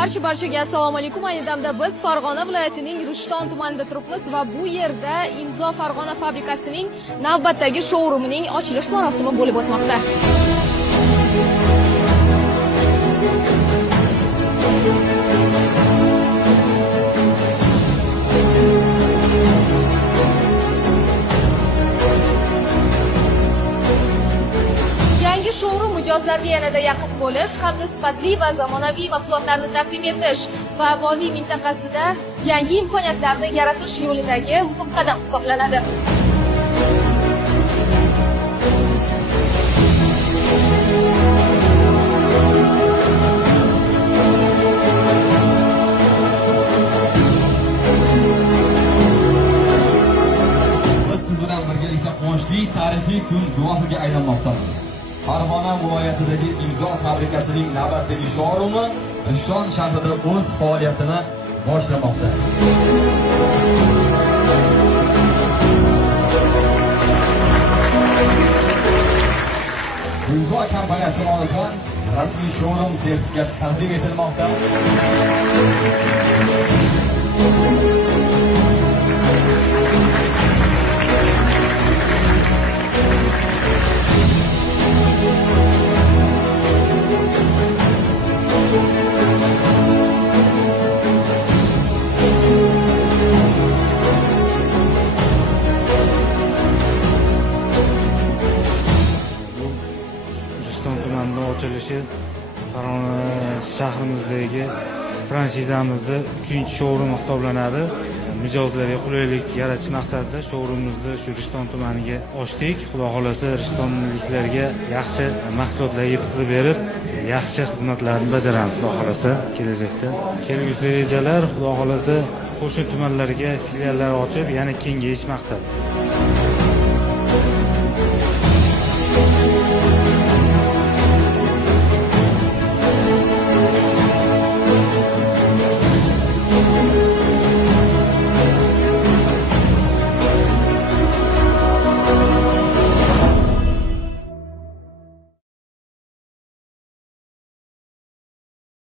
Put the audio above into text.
Barchaga assalomu alaykum. Ayni damda biz Farg'ona viloyatining Rishton tumanida turibmiz va bu yerda Imzo Farg'ona fabrikasining navbatdagi showroomining ochilish marosimi bo'lib o'tmoqda. Yangi showroom mijozlarga yanada yaqin bo'lish hamda sifatli va zamonaviy mahsulotlarni taqdim etish va vodiy mintaqasida yangi imkoniyatlarni yaratish yo'lidagi muhim qadam hisoblanadi. Biz siz bilan birgalikda quvonchli tarixiy kun guvohiga aylanmoqdamiz. Farg'ona viloyatidagi Imzo fabrikasining navbatdagi showroomi Rishton shahrida o'z faoliyatini boshlamoqda. Imzo kompaniyasi nomidan rasmiy showroom sertifikati taqdim etilmoqda. Rishton tumanida ochilishi Farg'ona shahrimizdagi franshizamizda 3-showroom hisoblanadi. Mijozlarga qulaylik yaratish maqsadida showroomimizni shu Rishton tumaniga ochdik. Xudo xolasa rishtonliklarga yaxshi mahsulotlar yetkazib berib, yaxshi xizmatlarni bajaramiz. Xudo xolasa kelajakda kelgusi rejalar xudo xolasa qo'shni tumanlarga filiallar ochib, yana kengayish maqsad.